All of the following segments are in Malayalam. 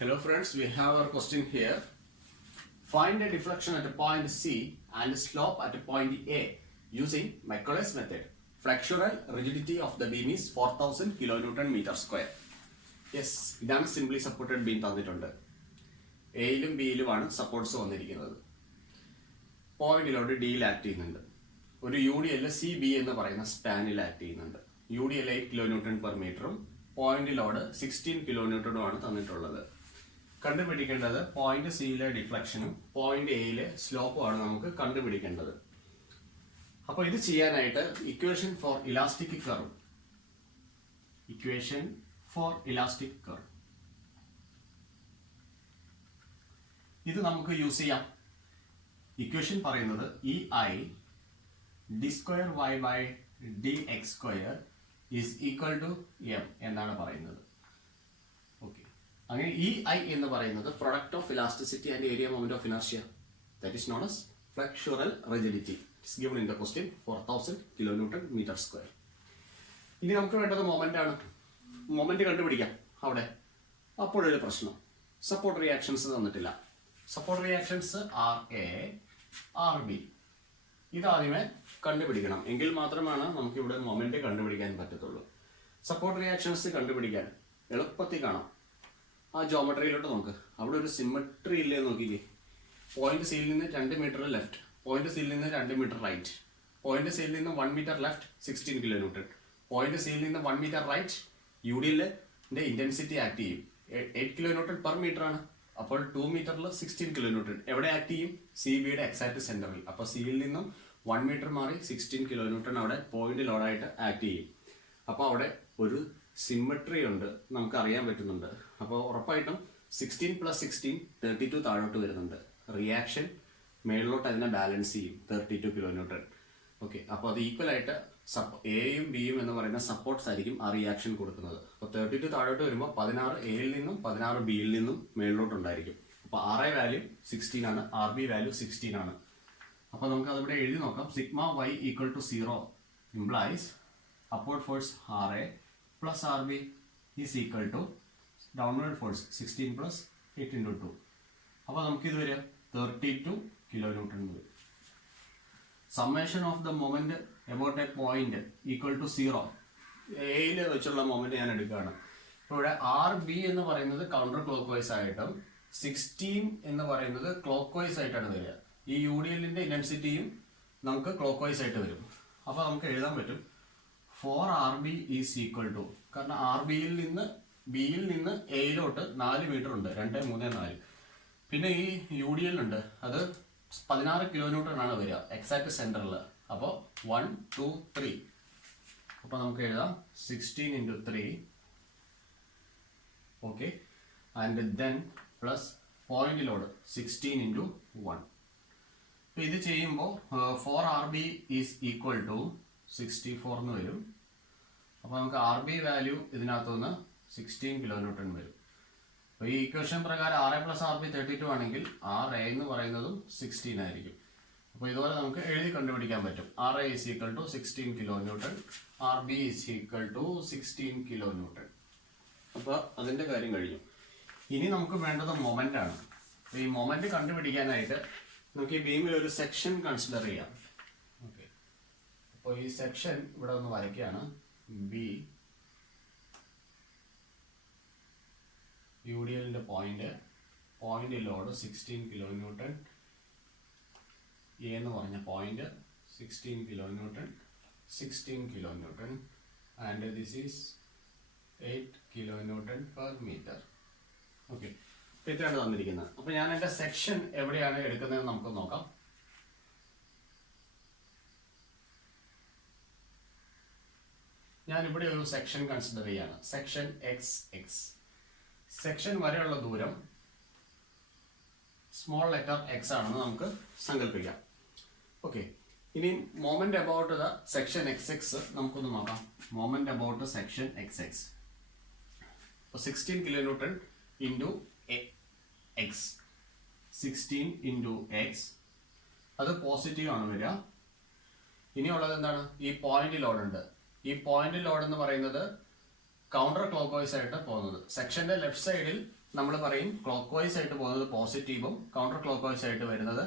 Hello friends, we have our question here. Find a deflection at a point C and a slope at a point A using Macaulay's method. Flexural rigidity of the beam is 4000 kN meter square. Yes, ഇതാണ് സിംപ്ലി സപ്പോർട്ടഡ് ബീം തന്നിട്ടുണ്ട്. എയിലും ബിയിലുമാണ് സപ്പോർട്ട്സ് വന്നിരിക്കുന്നത്. പോയിന്റിലോട്ട് ഡിയിൽ ആക്ട് ചെയ്യുന്നുണ്ട്. ഒരു U D L C B എന്ന് പറയുന്ന സ്പാനിൽ ആക്ട് ചെയ്യുന്നുണ്ട്. U D L 8 kN per meter പോയിന്റിലോട് 16 kN ആണ് തന്നിട്ടുള്ളത്. കണ്ടുപിടിക്കേണ്ടത് പോയിന്റ് സിയിലെ ഡിഫ്ലക്ഷനും പോയിന്റ് എയിലെ സ്ലോപ്പുമാണ് നമുക്ക് കണ്ടുപിടിക്കേണ്ടത്. അപ്പോൾ ഇത് ചെയ്യാനായിട്ട് ഇക്വേഷൻ ഫോർ ഇലാസ്റ്റിക് കർവ് ഇത് നമുക്ക് യൂസ് ചെയ്യാം. ഇക്വേഷൻ പറയുന്നത് E I d square Y by D X square is equal to M എന്നാണ് പറയുന്നത്. ഓക്കെ, അങ്ങനെ ഇ ഐ എന്ന് പറയുന്നത് product of elasticity and area moment of inertia, that is known as flexural rigidity. It's given in the question 4000 kN meter square. ഇനി നമുക്ക് വേണ്ടത് മൊമെന്റ് ആണ്. മൊമെന്റ് കണ്ടുപിടിക്കാം അവിടെ. അപ്പോഴൊരു പ്രശ്നം, സപ്പോർട്ട് റിയാക്ഷൻസ് തന്നിട്ടില്ല. Support reactions R A R B ഇതാദ്യമേ കണ്ടുപിടിക്കണം. എങ്കിൽ മാത്രമാണ് നമുക്ക് ഇവിടെ മൊമെന്റ് കണ്ടുപിടിക്കാൻ പറ്റത്തുള്ളൂ. സപ്പോർട്ട് റിയാക്ഷൻസ് കണ്ടുപിടിക്കാൻ എളുപ്പത്തിൽ കാണാം. ആ ജോമെട്രിയിലോട്ട് നോക്ക്, അവിടെ ഒരു സിമെട്രി ഇല്ലേ നോക്കിക്കേ. പോയിന്റ് സിയിൽ നിന്ന് 2 മീറ്റർ ലെഫ്റ്റ്, പോയിന്റ് സിയിൽ നിന്ന് 2 മീറ്റർ റൈറ്റ്, പോയിന്റ് സിയിൽ നിന്ന് 1 മീറ്റർ ലെഫ്റ്റ് 16 kN, പോയിന്റ് സിയിൽ നിന്ന് 1 മീറ്റർ റൈറ്റ്. യു ഡി എല്ലിന്റെ ഇന്റൻസിറ്റി ആക്ട് ചെയ്യും 8 kN per meter ആണ്. അപ്പോൾ 2 മീറ്ററിൽ 16 kN എവിടെ ആക്ട് ചെയ്യും? സി ബിയുടെ എക്സാക്ട് സെന്ററിൽ. അപ്പോൾ സിയിൽ നിന്നും 1 മീറ്റർ മാറി 16 kN അവിടെ പോയിന്റ് ലോഡായിട്ട് ആക്ട് ചെയ്യും. അപ്പോൾ അവിടെ ഒരു സിമെട്രി ഉണ്ട്, നമുക്ക് അറിയാൻ പറ്റുന്നുണ്ട്. അപ്പോൾ ഉറപ്പായിട്ടും 16 + 16 32 താഴോട്ട് വരുന്നുണ്ട്. റിയാക്ഷൻ മേളിലോട്ട് അതിനെ ബാലൻസ് ചെയ്യും 32 kN. ഓക്കെ, അപ്പോൾ അത് ഈക്വൽ ആയിട്ട് എയും ബിയും എന്ന് പറയുന്ന സപ്പോർട്ട്സ് ആയിരിക്കും ആ റിയാക്ഷൻ കൊടുക്കുന്നത്. അപ്പോൾ 32 താഴോട്ട് വരുമ്പോൾ 16 എയിൽ നിന്നും 16 ബിയിൽ നിന്നും മേളിലോട്ടുണ്ടായിരിക്കും. അപ്പോൾ ആർ എ വാല്യൂ 16 ആണ്, ആർ ബി വാല്യൂ 16 ആണ്. അപ്പോൾ നമുക്ക് അതിവിടെ എഴുതി നോക്കാം. Sigma Y equal to 0 implies upward force RA plus RB is equal to downward force 16 plus 8 into 2. അപ്പോൾ നമുക്ക് ഇത് വരിക 32 kN വരും. Summation of the moment about a point equal to 0. എയിൽ വെച്ചുള്ള മൊമെന്റ് ഞാൻ എടുക്കുകയാണ്. ഇപ്പോൾ ഇവിടെ ആർ ബി എന്ന് പറയുന്നത് കൗണ്ടർ ക്ലോക്ക് വൈസ് ആയിട്ടും 16 എന്ന് പറയുന്നത് ക്ലോക്ക് വൈസ് ആയിട്ടാണ് വരിക. ഈ യു ഡി എല്ലിന്റെ ഇന്റൻസിറ്റിയും നമുക്ക് ക്ലോക്ക് വൈസ് ആയിട്ട് വരും. അപ്പോൾ നമുക്ക് എഴുതാൻ പറ്റും 4RB ഈസ് ഈക്വൽ ടു, കാരണം ആർ ബിയിൽ നിന്ന് എയിലോട്ട് 4 മീറ്റർ ഉണ്ട്, 2, 3, 4. പിന്നെ ഈ യു ഡി എൽ ഉണ്ട്, അത് 16 kN ആണ് വരിക എക്സാക്ട് സെന്ററിൽ. അപ്പോൾ 1, 2, 3. അപ്പോൾ നമുക്ക് എഴുതാം 16 × 3. Okay, and then plus point load 16 × 1. അപ്പോൾ ഇത് ചെയ്യുമ്പോൾ 4RB ഈസ് ഈക്വൽ ടു 64 എന്ന് വരും. അപ്പോൾ നമുക്ക് ആർ ബി വാല്യൂ ഇതിനകത്തുനിന്ന് 16 kN വരും. അപ്പോൾ ഈ ഇക്വേഷൻ പ്രകാരം R A plus R B 32 ആണെങ്കിൽ ആർ എ എന്ന് പറയുന്നതും 16 ആയിരിക്കും. അപ്പോൾ ഇതുപോലെ നമുക്ക് എഴുതി കണ്ടുപിടിക്കാൻ പറ്റും. R A is equal to 16 kN, R B is equal to 16 kN. അപ്പോൾ അതിൻ്റെ കാര്യം കഴിഞ്ഞു. ഇനി നമുക്ക് വേണ്ടത് മൊമെന്റ് ആണ്. അപ്പോൾ ഈ മൊമെന്റ് കണ്ടുപിടിക്കാനായിട്ട് നമുക്ക് ഈ ബീമിൽ ഒരു സെക്ഷൻ കൺസിഡർ ചെയ്യാം. ഓക്കെ, അപ്പോൾ ഈ സെക്ഷൻ ഇവിടെ ഒന്ന് വരയ്ക്കുകയാണ്. ബി യു ഡി എല്ലിന്റെ പോയിന്റ് ലോഡ് 16 kN, എ എന്ന് പറഞ്ഞ point 16 kN and this is 8 kN per meter. Okay, ഇത്രയാണ് തന്നിരിക്കുന്നത്. അപ്പോൾ ഞാൻ എൻ്റെ സെക്ഷൻ എവിടെയാണ് എടുക്കുന്നതെന്ന് നമുക്ക് നോക്കാം. ഞാൻ ഇവിടെ ഒരു സെക്ഷൻ കൺസിഡർ ചെയ്യാണ്, സെക്ഷൻ XX. സെക്ഷൻ വരെയുള്ള ദൂരം സ്മോൾ ലെറ്റർ x ആണെന്ന് നമുക്ക് സങ്കല്പിക്കാം. ഓക്കെ, ഇനി moment about the section XX നമുക്കൊന്ന് നോക്കാം. Moment about section XX 16 kN into x, 16 into x, അത് പോസിറ്റീവ് ആണ് വരിക. ഇനിയുള്ളത് എന്താണ്? ഈ പോയിന്റ് ലോഡ് ഉണ്ട്. ഈ പോയിന്റ് ലോഡ് എന്ന് പറയുന്നത് കൗണ്ടർ ക്ലോക്ക് വൈസ് ആയിട്ട് പോകുന്നത്. സെക്ഷന്റെ ലെഫ്റ്റ് സൈഡിൽ നമ്മൾ പറയും ക്ലോക്ക് വൈസ് ആയിട്ട് പോകുന്നത് പോസിറ്റീവും കൗണ്ടർ ക്ലോക്ക് വൈസ് ആയിട്ട് വരുന്നത്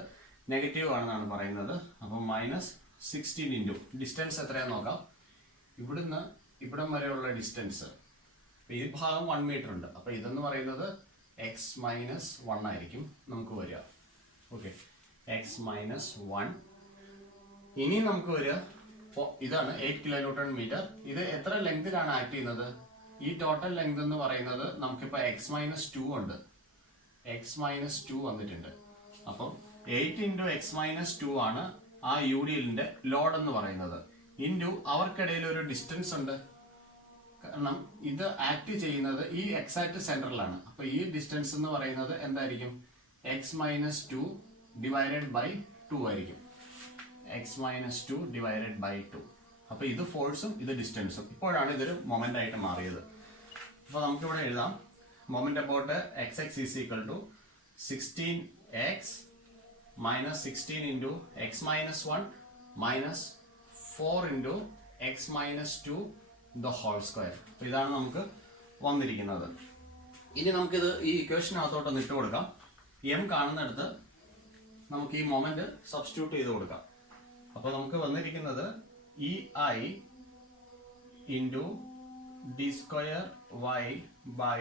നെഗറ്റീവ് ആണെന്നാണ് പറയുന്നത്. അപ്പോൾ -16 ഇൻറ്റു ഡിസ്റ്റൻസ് എത്രയാണെന്ന് നോക്കാം. ഇവിടുന്ന് ഇവിടം വരെയുള്ള ഡിസ്റ്റൻസ് ഈ ഭാഗം 1 മീറ്റർ ഉണ്ട്. അപ്പോൾ ഇതെന്ന് പറയുന്നത് x-1 ആയിരിക്കും നമുക്ക് വരിക. Okay, x-1. ഇനി നമുക്ക് വരിക ഇതാണ് 8 കിലോ ന്യൂട്ടൺ മീറ്റർ. ഇത് എത്ര ലെങ്തിലാണ് ആക്ട് ചെയ്യുന്നത്? ഈ ടോട്ടൽ ലെങ്ത് എന്ന് പറയുന്നത് നമുക്കിപ്പോൾ x-2 ഉണ്ട്, x-2 വന്നിട്ടുണ്ട്. അപ്പം 8 ഇൻറ്റു x-2 ആണ് ആ UDLന്റെ ലോഡ് എന്ന് പറയുന്നത്. ഇൻറ്റു അവർക്കിടയിൽ ഒരു ഡിസ്റ്റൻസ് ഉണ്ട്. കാരണം ഇത് ആക്ട് ചെയ്യുന്നത് ഈ എക്സാക്ട് സെന്ററിലാണ്. അപ്പൊ ഈ ഡിസ്റ്റൻസ് എന്ന് പറയുന്നത് എന്തായിരിക്കും? x-2 ഡിവൈഡഡ് ബൈ 2 ആയിരിക്കും. x-2 divided by 2. അപ്പൊ ഇത് ഫോഴ്സും ഇത് ഡിസ്റ്റൻസും. ഇപ്പോഴാണ് ഇതൊരു മൊമെന്റ് ആയിട്ട് മാറിയത്. അപ്പൊ നമുക്കിവിടെ എഴുതാം moment about xx is equal to 16x minus 16 into x-1 minus 4 into x-2 the whole square. ഇതാണ് നമുക്ക് വന്നിരിക്കുന്നത്. ഇനി നമുക്കിത് ഈ ഇക്വേഷനകത്തോട്ട് ഇട്ട് കൊടുക്കാം. എം കാണുന്നിടത്ത് നമുക്ക് ഈ മൊമെന്റ് സബ്സ്റ്റിറ്റ്യൂട്ട് ചെയ്ത് കൊടുക്കാം. അപ്പോൾ നമുക്ക് വന്നിരിക്കുന്നത് EI into D square Y by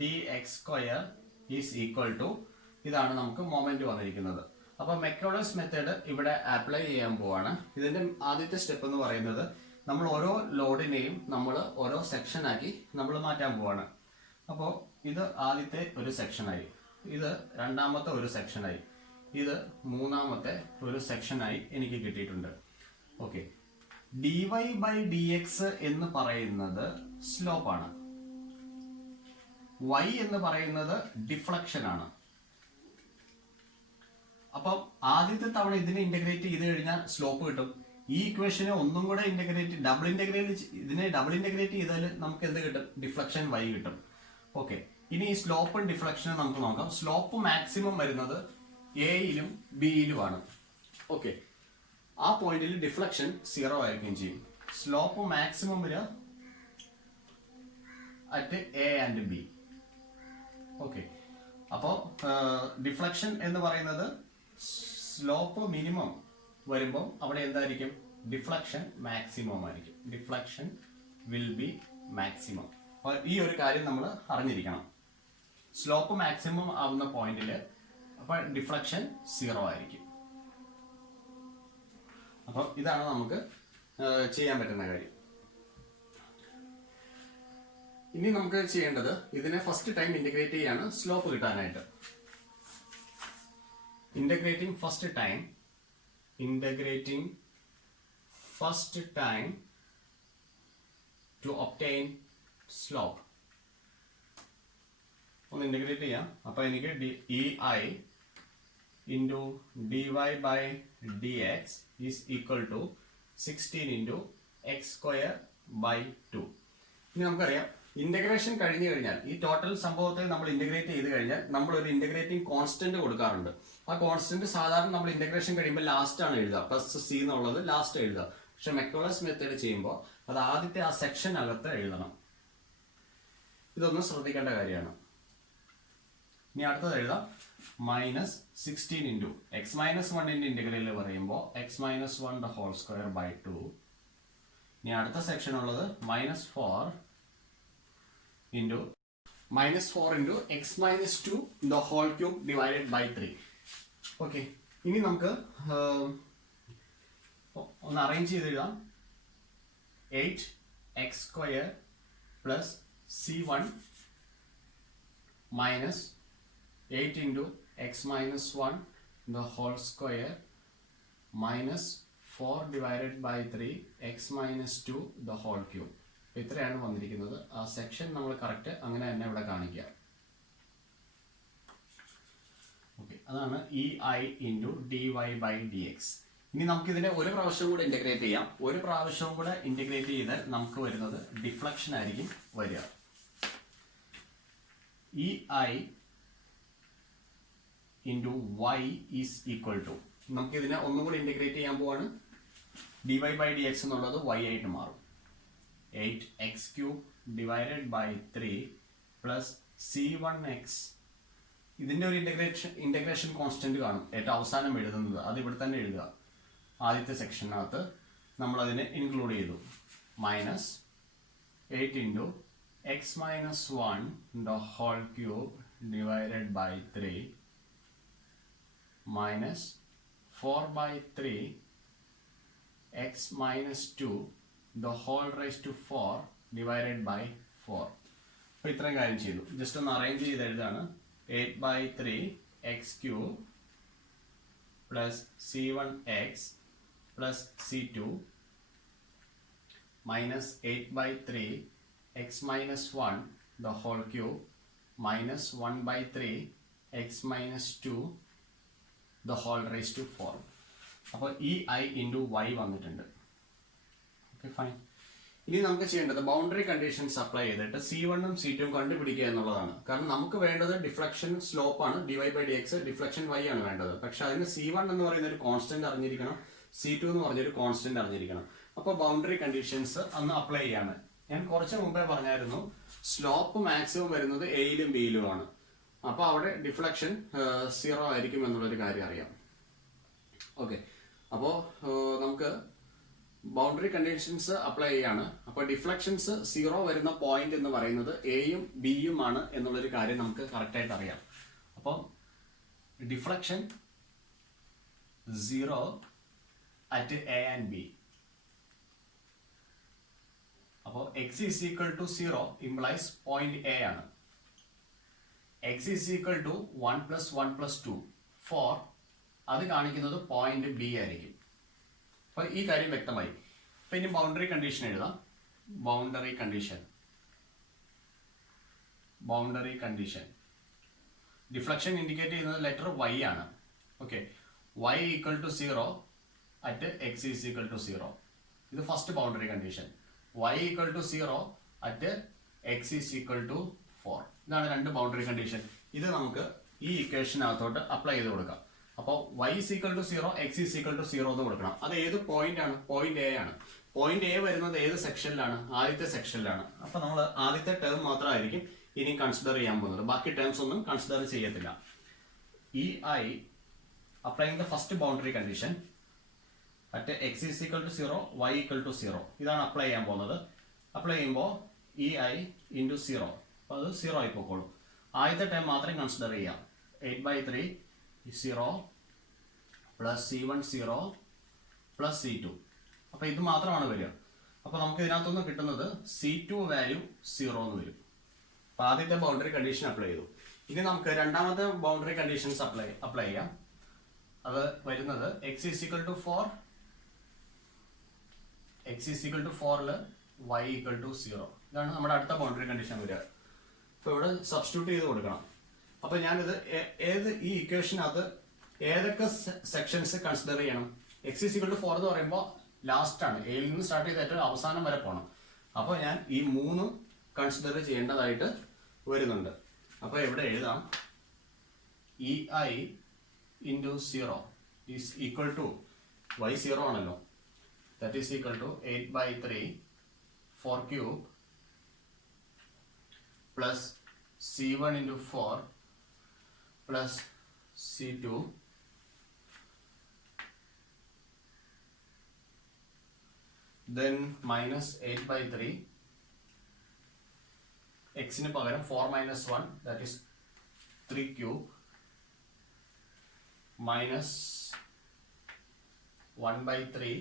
D X square is equal to, ഇതാണ് നമുക്ക് മൊമെന്റ് വന്നിരിക്കുന്നത്. അപ്പോൾ മെക്കോളസ് മെത്തേഡ് ഇവിടെ അപ്ലൈ ചെയ്യാൻ പോവാണ്. ഇതിന്റെ ആദ്യത്തെ സ്റ്റെപ്പ് എന്ന് പറയുന്നത് നമ്മൾ ഓരോ ലോഡിനെയും നമ്മൾ ഓരോ സെക്ഷനാക്കി നമ്മൾ മാറ്റാൻ പോവാണ്. അപ്പോൾ ഇത് ആദ്യത്തെ ഒരു സെക്ഷനായി, ഇത് രണ്ടാമത്തെ ഒരു സെക്ഷനായി, ഇത് മൂന്നാമത്തെ ഒരു സെക്ഷനായി എനിക്ക് കിട്ടിയിട്ടുണ്ട്. ഓക്കെ, dy/dx എന്ന് പറയുന്നത് സ്ലോപ്പാണ്, y എന്ന് പറയുന്നത് ഡിഫ്ലക്ഷൻ ആണ്. അപ്പം ആദ്യത്തെ തവണ ഇതിനെ ഇന്റഗ്രേറ്റ് ചെയ്ത് കഴിഞ്ഞാൽ സ്ലോപ്പ് കിട്ടും. ഈ ഇക്വേഷനെ ഒന്നും കൂടെ ഇന്റഗ്രേറ്റ് ഇതിനെ ഡബിൾ ഇന്റഗ്രേറ്റ് ചെയ്താൽ നമുക്ക് എന്ത് കിട്ടും? ഡിഫ്ലക്ഷൻ y കിട്ടും. ഓക്കെ, ഇനി ഈ സ്ലോപ്പും ഡിഫ്ലക്ഷനും നമുക്ക് നോക്കാം. സ്ലോപ്പ് മാക്സിമം വരുന്നത് എയിലും ബിയിലുമാണ്. ഓക്കെ, ആ പോയിന്റിൽ ഡിഫ്ലക്ഷൻ 0 ആയിരിക്കുകയും ചെയ്യും. സ്ലോപ്പ് മാക്സിമം വരിക at A and B. Okay, അപ്പോൾ ഡിഫ്ലക്ഷൻ എന്ന് പറയുന്നത് സ്ലോപ്പ് മിനിമം വരുമ്പോൾ അവിടെ എന്തായിരിക്കും? ഡിഫ്ലക്ഷൻ മാക്സിമം ആയിരിക്കും. Deflection will be maximum. അപ്പോൾ ഈ ഒരു കാര്യം നമ്മൾ അറിഞ്ഞിരിക്കണം. സ്ലോപ്പ് മാക്സിമം ആവുന്ന പോയിന്റിൽ അപ്പോൾ ഡിഫ്ലക്ഷൻ 0 ആയിരിക്കും. അപ്പോൾ ഇതാണ് നമുക്ക് ചെയ്യാൻ പറ്റുന്ന കാര്യം. ഇനി നമുക്ക് ചെയ്യേണ്ടത് ഇതിനെ ഫസ്റ്റ് ടൈം ഇന്റഗ്രേറ്റ് ചെയ്യാണ് സ്ലോപ്പ് കിട്ടാനായിട്ട്. Integrating first time to obtain slope. ഒന്ന് ഇന്റഗ്രേറ്റ് ചെയ്യാം. അപ്പൊ എനിക്ക് EI into dy by dx is equal to 16 into x square by 2. ഇനി നമുക്കറിയാം ഇന്റഗ്രേഷൻ കഴിഞ്ഞു കഴിഞ്ഞാൽ ഈ ടോട്ടൽ സംഭവത്തെ നമ്മൾ ഇന്റഗ്രേറ്റ് ചെയ്ത് കഴിഞ്ഞാൽ നമ്മൾ ഒരു ഇന്റഗ്രേറ്റിംഗ് കോൺസ്റ്റന്റ് കൊടുക്കാറുണ്ട്. ആ കോൺസ്റ്റന്റ് സാധാരണ നമ്മൾ ഇന്റഗ്രേഷൻ കഴിയുമ്പോൾ ലാസ്റ്റ് ആണ് എഴുതുക, +c എന്നുള്ളത് ലാസ്റ്റ് എഴുതുക. പക്ഷെ മെക്കോളസ് മെത്തേഡ് ചെയ്യുമ്പോൾ അത് ആദ്യത്തെ ആ സെക്ഷൻ അകത്ത് എഴുതണം. ഇതൊന്നും ശ്രദ്ധിക്കേണ്ട കാര്യമാണ്. ഇനി അടുത്തത് എഴുതാം -16 ഇൻറ്റു x-1ന്റെ ഇന്റഗ്രൽ പറയുമ്പോൾ x-1 the whole square by 2. ഇനി അടുത്ത സെക്ഷൻ ഉള്ളത് -4 into x-2 the whole cube divided by 3. Okay, ഇനി നമുക്ക് ഒന്ന് അറേഞ്ച് ചെയ്ത് എഴുതാം. 8x² plus c1 minus 8 into x-1 the whole square minus 4 divided by 3 x-2 the whole cube. ഇത്രയാണ് വന്നിരിക്കുന്നത്. ആ സെക്ഷൻ നമ്മൾ കറക്റ്റ് അങ്ങനെ തന്നെ ഇവിടെ കാണിക്കുക. ഓക്കെ, അതാണ് EI ഇൻറ്റു dy/dx. ഇനി നമുക്ക് ഇതിനെ ഒരു പ്രാവശ്യം കൂടെ ഇന്റഗ്രേറ്റ് ചെയ്യാം. ഒരു പ്രാവശ്യം കൂടെ ഇന്റഗ്രേറ്റ് ചെയ്താൽ നമുക്ക് വരുന്നത് ഡിഫ്ലക്ഷൻ ആയിരിക്കും വരിക. EI into y is equal to, നമുക്ക് ഇതിനെ ഒന്നും കൂടി ഇന്റഗ്രേറ്റ് ചെയ്യാൻ പോവാണ്. dy/dx എന്നുള്ളത് y ആയിട്ട് മാറും. 8x³ divided by 3 plus C1x ഇതിന്റെ ഒരു ഇന്റഗ്രേഷൻ കോൺസ്റ്റന്റ് കാണും ഏറ്റവും അവസാനം എഴുതുന്നത്, അത് ഇവിടെ തന്നെ എഴുതുക. ആദ്യത്തെ സെക്ഷനകത്ത് നമ്മൾ അതിനെ ഇൻക്ലൂഡ് ചെയ്തു. Minus 8 into x minus 1 the whole cube divided by 3 minus 4 by 3 x minus 2 the whole raised to 4 divided by 4. അപ്പോൾ ഇത്രയും കാര്യം ചെയ്തു. ജസ്റ്റ് ഒന്ന് അറേഞ്ച് ചെയ്ത് എഴുതാണ്. 8 by 3 x cube plus c1x plus c2 minus 8 by 3 x minus 1 the whole cube minus 1 by 3 x minus 2 the whole raised to 4. അപ്പോൾ I into y വന്നിട്ടുണ്ട്. Okay fine. ഇനി നമുക്ക് ചെയ്യേണ്ടത് ബൗണ്ടറി കണ്ടീഷൻസ് അപ്ലൈ ചെയ്തിട്ട് C1 ഉം C2 ഉം കണ്ടുപിടിക്കുക എന്നുള്ളതാണ്. കാരണം നമുക്ക് വേണ്ടത് ഡിഫ്ലക്ഷൻ സ്ലോപ്പ് ആണ്, dy by dx, deflection y ആണ് വേണ്ടത്. പക്ഷെ അതിന് C1 എന്ന് പറയുന്ന ഒരു കോൺസ്റ്റന്റ് അറിഞ്ഞിരിക്കണം, C2 എന്ന് പറഞ്ഞൊരു കോൺസ്റ്റന്റ് അറിഞ്ഞിരിക്കണം. അപ്പോൾ ബൗണ്ടറി കണ്ടീഷൻസ് അന്ന് അപ്ലൈ ചെയ്യാണ്. ഞാൻ കുറച്ച് മുമ്പേ പറഞ്ഞായിരുന്നു സ്ലോപ്പ് മാക്സിമം വരുന്നത് എയിലും ബിയിലും ആണ്. അപ്പോൾ അവിടെ ഡിഫ്ലക്ഷൻ 0 ആയിരിക്കും എന്നുള്ളൊരു കാര്യം അറിയാം. ഓക്കെ, അപ്പോൾ നമുക്ക് ബൗണ്ടറി കണ്ടീഷൻസ് അപ്ലൈ ചെയ്യാണ്. അപ്പോൾ ഡിഫ്ലക്ഷൻസ് 0 വരുന്ന പോയിന്റ് എന്ന് പറയുന്നത് എയും ബിയും ആണ് എന്നുള്ളൊരു കാര്യം നമുക്ക് കറക്റ്റ് ആയിട്ട് അറിയാം. അപ്പം deflection 0 at A and B. അപ്പോൾ x is equal to 0 implies point A ആണ്. x is equal to 1 plus 1 plus 2 4 അത് കാണിക്കുന്നത് പോയിന്റ് ബി ആയിരിക്കും. അപ്പൊ ഈ കാര്യം വ്യക്തമായി. അപ്പൊ ഇനി ബൗണ്ടറി കണ്ടീഷൻ എഴുതാം. ബൗണ്ടറി കണ്ടീഷൻ ഡിഫ്ലക്ഷൻ ഇൻഡിക്കേറ്റ് ചെയ്യുന്നത് ലെറ്റർ y ആണ്. Okay, y equal to 0 at x is equal to 0. ഇത് first boundary condition. y equal to 0 at x is equal to 4. ഇതാണ് രണ്ട് ബൗണ്ടറി കണ്ടീഷൻ. ഇത് നമുക്ക് ഈ ഇക്വേഷനകത്തോട്ട് അപ്ലൈ ചെയ്ത് കൊടുക്കാം. അപ്പോൾ y is equal to 0, x is equal to 0 എന്ന് കൊടുക്കണം. അത് ഏത് പോയിന്റ് ആണ്? പോയിന്റ് എ ആണ്. പോയിന്റ് എ വരുന്നത് ഏത് സെക്ഷനിലാണ്? ആദ്യത്തെ സെക്ഷനിലാണ്. അപ്പൊ നമ്മൾ ആദ്യത്തെ ടേം മാത്രമായിരിക്കും ഇനി കൺസിഡർ ചെയ്യാൻ പോകുന്നത്. ബാക്കി ടേംസ് ഒന്നും കൺസിഡർ ചെയ്യത്തില്ല. I applying the first boundary condition at x is equal to 0, y equal to 0. ഇതാണ് അപ്ലൈ ചെയ്യാൻ പോകുന്നത്. അപ്ലൈ ചെയ്യുമ്പോൾ I into 0, അപ്പോൾ അത് 0 ആയി പോയിക്കോളും. ആദ്യത്തെ ടേം മാത്രം കൺസിഡർ ചെയ്യാം. 8 by 3 0 plus C1 0 plus C2. അപ്പോൾ ഇത് മാത്രമാണ് വരിക. അപ്പോൾ നമുക്ക് ഇതിനകത്തുനിന്ന് കിട്ടുന്നത് C2 വാല്യൂ 0 എന്ന് വരും. അപ്പോൾ ആദ്യത്തെ ബൗണ്ടറി കണ്ടീഷൻ അപ്ലൈ ചെയ്തു. ഇനി നമുക്ക് രണ്ടാമത്തെ ബൗണ്ടറി കണ്ടീഷൻസ് അപ്ലൈ ചെയ്യാം. അത് വരുന്നത് x is equal to 4, x is equal to 4 y equal to 0. ഇതാണ് നമ്മുടെ അടുത്ത ബൗണ്ടറി കണ്ടീഷൻ വരിക. അപ്പോൾ ഇവിടെ സബ്സ്റ്റിറ്റ്യൂട്ട് ചെയ്ത് കൊടുക്കണം. അപ്പൊ ഞാനിത് ഈ ഇക്വേഷനകത്ത് ഏതൊക്കെ സെക്ഷൻസ് കൺസിഡർ ചെയ്യണം? x is equal to 4 എന്ന് പറയുമ്പോൾ ലാസ്റ്റ് ആണ്, എയിൽ നിന്ന് സ്റ്റാർട്ട് ചെയ്ത് ഏറ്റവും അവസാനം വരെ പോകണം. അപ്പോൾ ഞാൻ ഈ 3 കൺസിഡർ ചെയ്യേണ്ടതായിട്ട് വരുന്നുണ്ട്. അപ്പോൾ ഇവിടെ എഴുതാം I into 0 is equal to y 0 ആണല്ലോ, that is equal to 8 by 3 4 cube plus C1 into 4 plus C2 then minus 8 by 3 x ന് പകരം 4 minus 1 that is 3 cube minus 1 by 3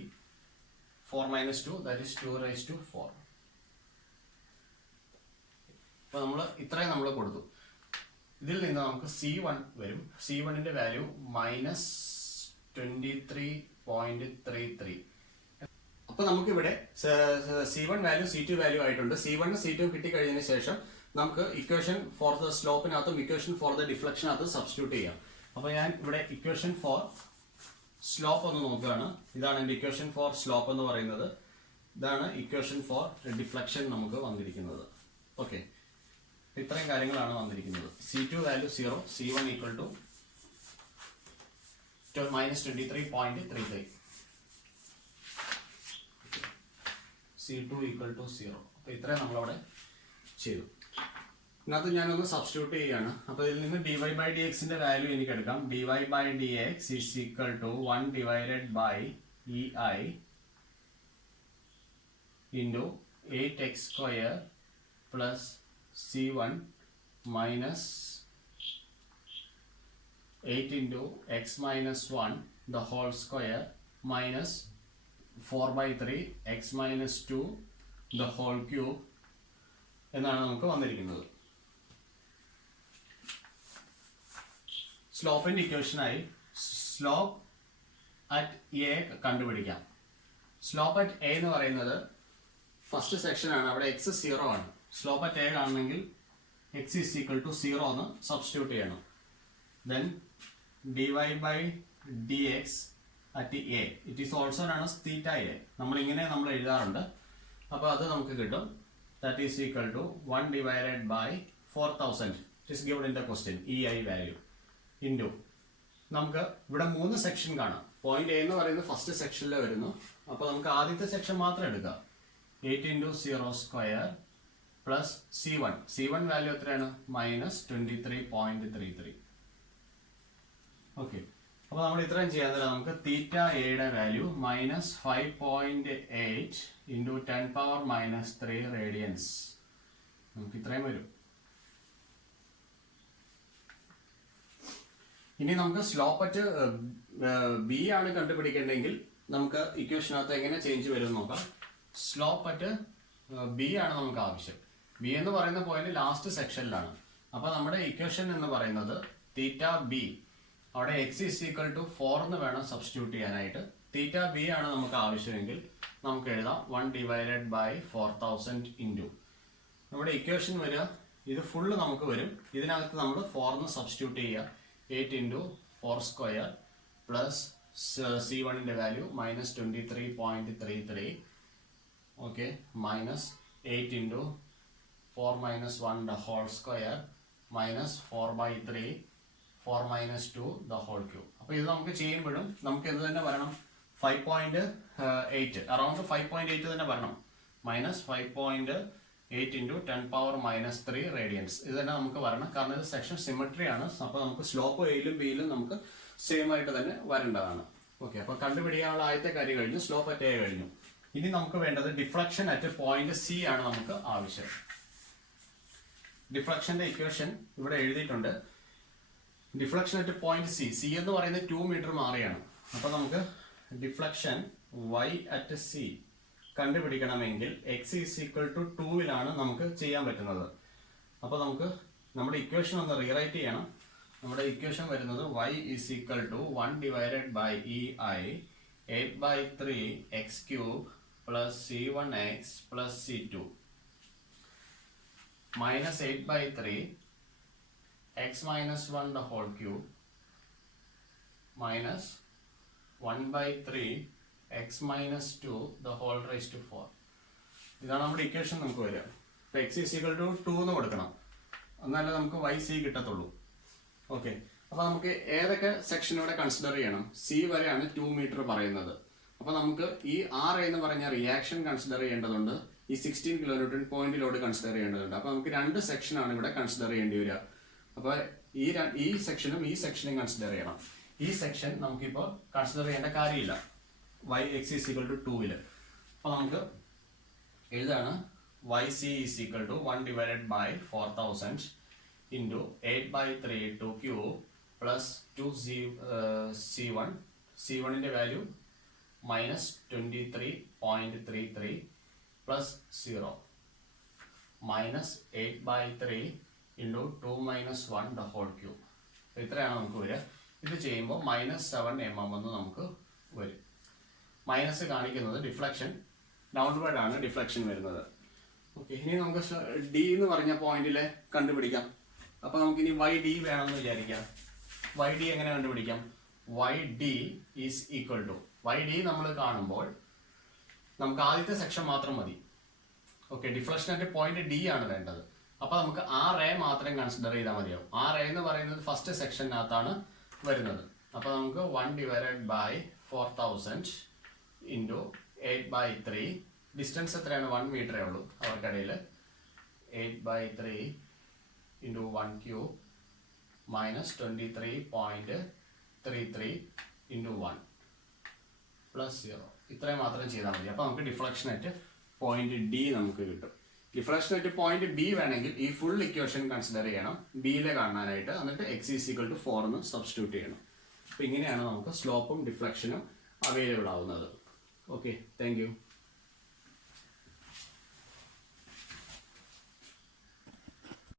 4 minus 2 that is 2 raised to 4. അപ്പോൾ നമ്മൾ ഇത്രയും നമ്മൾ കൊടുത്തു. ഇതിൽ നിന്ന് നമുക്ക് C1 വരും. C1ന്റെ വാല്യൂ -23.33. അപ്പൊ നമുക്കിവിടെ C1 വാല്യൂ C2 വാല്യൂ ആയിട്ടുണ്ട്. C1 C2 കിട്ടിക്കഴിഞ്ഞതിന് ശേഷം നമുക്ക് ഇക്വേഷൻ ഫോർ ദ സ്ലോപ്പിനകത്തും ഇക്വേഷൻ ഫോർ ദ ഡിഫ്ലക്ഷനകത്തും സബ്സ്റ്റിറ്റ്യൂട്ട് ചെയ്യാം. അപ്പൊ ഞാൻ ഇവിടെ ഇക്വേഷൻ ഫോർ സ്ലോപ്പ് ഒന്ന് നോക്കുകയാണ്. ഇതാണ് എൻ്റെ ഇക്വേഷൻ ഫോർ സ്ലോപ്പ് എന്ന് പറയുന്നത്. ഇതാണ് ഇക്വേഷൻ ഫോർ ഡിഫ്ലക്ഷൻ നമുക്ക് വന്നിരിക്കുന്നത്. ഓക്കെ, ഇത്രയും കാര്യങ്ങളാണ് വന്നിരിക്കുന്നത്. C2 value 0, C1 equal to -23.33, C2 equal to 0. അപ്പൊ ഇത്രയും നമ്മളവിടെ ചെയ്തു. ഇതിനകത്ത് ഞാനൊന്ന് സബ്സ്റ്റിറ്റ്യൂട്ട് ചെയ്യാണ്. അപ്പോൾ ഇതിൽ നിന്ന് dy by dxന്റെ വാല്യൂ എനിക്ക് എടുക്കാം. dy by dx is equal to 1 divided by ei into 8x square plus c1 minus 8 into x minus 1 the whole square minus 4 by 3 x minus 2 the whole cube എന്നാണ് നമുക്ക് വന്നിരിക്കുന്നത്. സ്ലോപ്പിന്റെ ഇക്വേഷനായി സ്ലോപ്പ് അറ്റ് എ കണ്ടുപിടിക്കാം. സ്ലോപ്പ് അറ്റ് എ എന്ന് പറയുന്നത് ഫസ്റ്റ് സെക്ഷൻ ആണ്. അവിടെ എക്സ് 0 ആണ്. സ്ലോപ്പ് അറ്റ് എ കാണണമെങ്കിൽ എക്സ് ഈസ് ഈക്വൽ ടു 0 എന്ന് സബ്സ്റ്റിറ്റ്യൂട്ട് ചെയ്യണം. Then dy by dx at a it is also known as theta a. നമ്മൾ എഴുതാറുണ്ട്. അപ്പോൾ അത് നമുക്ക് കിട്ടും. That is equal to 1 divided by 4000 it is given in the question ei value into നമുക്ക് ഇവിടെ 3 സെക്ഷൻ കാണാം. പോയിന്റ് എ എന്ന് പറയുന്നത് ഫസ്റ്റ് സെക്ഷനിൽ വരുന്നു. അപ്പോൾ നമുക്ക് ആദ്യത്തെ സെക്ഷൻ മാത്രം എടുക്കാം. 8 into 0 square plus c1 value എത്രയാണ്? -23.33. ഓക്കെ, അപ്പോൾ നമ്മൾ ഇത്രയും ചെയ്യാൻ നമുക്ക് തീറ്റ എയുടെ വാല്യൂ -5.8 into 10 power -3 റേഡിയൻസ് നമുക്ക് ഇത്രയും വരും. ഇനി നമുക്ക് സ്ലോപ്പ് അറ്റ് ബി ആണ് കണ്ടുപിടിക്കേണ്ടെങ്കിൽ നമുക്ക് ഇക്വേഷനകത്ത് എങ്ങനെ ചേഞ്ച് വരും നോക്കാം. സ്ലോപ്പ് അറ്റ് ബി ആണ് നമുക്ക് ആവശ്യം. ബി എന്ന് പറയുന്ന പോയിന്റ് ലാസ്റ്റ് സെക്ഷനിലാണ്. അപ്പോൾ നമ്മുടെ ഇക്വേഷൻ എന്ന് പറയുന്നത് തീറ്റ ബി, അവിടെ x ഈസ് ഈക്വൽ ടു 4 എന്ന് വേണം സബ്സ്റ്റിറ്റ്യൂട്ട് ചെയ്യാനായിട്ട്. തീറ്റ ബി ആണ് നമുക്ക് ആവശ്യമെങ്കിൽ നമുക്ക് എഴുതാം 1 divided by 4000 ഇൻറ്റു നമ്മുടെ ഇക്വേഷൻ വരിക. ഇത് ഫുള്ള് നമുക്ക് വരും. ഇതിനകത്ത് നമ്മൾ 4 എന്ന് സബ്സ്റ്റിറ്റ്യൂട്ട് ചെയ്യുക. 8 into 4 square plus c1ന്റെ value -23.33. Okay, minus 8 into 4 minus 1 the whole square minus 4 by 3 4 minus 2 the whole cube. അപ്പോൾ ഇത് നമുക്ക് ചെയ്യുമ്പോഴും നമുക്ക് എന്ത് തന്നെ വരണം? 5.8 അറൗണ്ട് 5.8 തന്നെ വരണം. -5.8 into 10 power -3 റേഡിയൻസ് ഇത് തന്നെ നമുക്ക് വരണം. കാരണം ഇത് സെക്ഷൻ സിമെട്രി ആണ്. അപ്പോൾ നമുക്ക് സ്ലോപ്പ് എയിലും ബിയിലും നമുക്ക് സെയിം ആയിട്ട് തന്നെ വരേണ്ടതാണ്. ഓക്കെ, അപ്പോൾ കണ്ടുപിടിക്കാനുള്ള ആദ്യത്തെ കാര്യം കഴിഞ്ഞു. സ്ലോപ്പ് അറ്റ് എ കഴിഞ്ഞു. ഇനി നമുക്ക് വേണ്ടത് ഡിഫ്ലക്ഷൻ അറ്റ് പോയിന്റ് സി ആണ് നമുക്ക് ആവശ്യം. ഡിഫ്ലക്ഷന്റെ ഇക്വേഷൻ ഇവിടെ എഴുതിയിട്ടുണ്ട്. ഡിഫ്ലക്ഷൻ അറ്റ് പോയിന്റ് സി എന്ന് പറയുന്നത് 2 മീറ്റർ മാറിയാണ്. അപ്പോൾ നമുക്ക് ഡിഫ്ലക്ഷൻ y അറ്റ് സി കണ്ടുപിടിക്കണമെങ്കിൽ x ഈസ് ഈക്വൽ ടു 2 നമുക്ക് ചെയ്യാൻ പറ്റുന്നത്. അപ്പോൾ നമുക്ക് നമ്മുടെ ഇക്വേഷൻ ഒന്ന് റീറൈറ്റ് ചെയ്യണം. നമ്മുടെ ഇക്വേഷൻ വരുന്നത് y is equal to 1 divided by ei 8/3 x cube plus c1x plus c2 minus 8/3 x minus 1 the whole cube minus 1/3 x minus 2 the whole raised to 4. ഇതാണ് നമ്മുടെ ഇക്വേഷൻ നമുക്ക് വരിക. അപ്പോൾ x is equal to 2 എന്ന് കൊടുക്കണം, എന്നാലേ നമുക്ക് yc കിട്ടത്തുള്ളൂ. ഓക്കെ, അപ്പോൾ നമുക്ക് ഏതൊക്കെ സെക്ഷൻ ഇവിടെ കൺസിഡർ ചെയ്യണം? സി വരെയാണ് 2 മീറ്റർ പറയുന്നത്. അപ്പോൾ നമുക്ക് ഈ ആർ എന്ന് പറഞ്ഞ റിയാക്ഷൻ കൺസിഡർ ചെയ്യേണ്ടതുണ്ട്. ഈ 16 കിലോന്യൂട്ടൺ പോയിന്റ് ലോഡ് കൺസിഡർ ചെയ്യേണ്ടതുണ്ട്. അപ്പോൾ നമുക്ക് 2 സെക്ഷനാണ് ഇവിടെ കൺസിഡർ ചെയ്യേണ്ടി വരിക. അപ്പോൾ ഈ സെക്ഷനും ഈ സെക്ഷനും കൺസിഡർ ചെയ്യണം. ഈ സെക്ഷൻ നമുക്കിപ്പോൾ കൺസിഡർ ചെയ്യേണ്ട കാര്യമില്ല x is equal to 2 അപ്പോൾ നമുക്ക് എഴുതാണ് yc is equal to 1 divided by 4000 into 8/3 2 cube plus 2c1 c1ന്റെ value -23.33 plus 0 minus 8/3 into 2 minus 1 the whole cube. ഇത്രയാണ് നമുക്ക് വരിക. ഇത് ചെയ്യുമ്പോൾ -7 mm എന്ന് നമുക്ക് വരും. മൈനസ് കാണിക്കുന്നത് ഡിഫ്ലക്ഷൻ ഡൗൺവേർഡ് ആണ് ഡിഫ്ലക്ഷൻ വരുന്നത്. ഓക്കെ, ഇനി നമുക്ക് ഡി എന്ന് പറഞ്ഞ പോയിന്റിലെ കണ്ടുപിടിക്കാം. അപ്പോൾ നമുക്ക് ഇനി വൈ ഡി വേണമെന്ന് വിചാരിക്കാം. വൈ ഡി എങ്ങനെ കണ്ടുപിടിക്കാം? Y D is equal to Y D നമ്മൾ കാണുമ്പോൾ നമുക്ക് ആദ്യത്തെ സെക്ഷൻ മാത്രം മതി. ഓക്കെ, ഡിഫ്ലക്ഷൻ്റെ പോയിന്റ് ഡി ആണ് വേണ്ടത്. അപ്പോൾ നമുക്ക് ആർ എ മാത്രം കൺസിഡർ ചെയ്താൽ മതിയാവും. ആർ എ എന്ന് പറയുന്നത് ഫസ്റ്റ് സെക്ഷനകത്താണ് വരുന്നത്. അപ്പോൾ നമുക്ക് 1 divided by 4000 into 8/3 ഡിസ്റ്റൻസ് എത്രയാണ്? 1 മീറ്ററേ ഉള്ളൂ അവർക്കിടയിൽ. 8/3 into 1 cube minus 23.33 into 1 plus 0. ഇത്രയും മാത്രം ചെയ്താൽ മതി. അപ്പോൾ നമുക്ക് ഡിഫ്ലക്ഷൻ അറ്റ് പോയിന്റ് ഡി നമുക്ക് കിട്ടും. ഡിഫ്ലക്ഷൻ അറ്റ് പോയിന്റ് ബി വേണമെങ്കിൽ ഈ ഫുൾ ഇക്വേഷൻ കൺസിഡർ ചെയ്യണം ബിയിലെ കാണാനായിട്ട്. എന്നിട്ട് x = 4 എന്ന് സബ്സ്റ്റിറ്റ്യൂട്ട് ചെയ്യണം. അപ്പോൾ ഇങ്ങനെയാണ് നമുക്ക് സ്ലോപ്പും ഡിഫ്ലക്ഷനും അവൈലബിൾ ആവുന്നത്. Okay, thank you.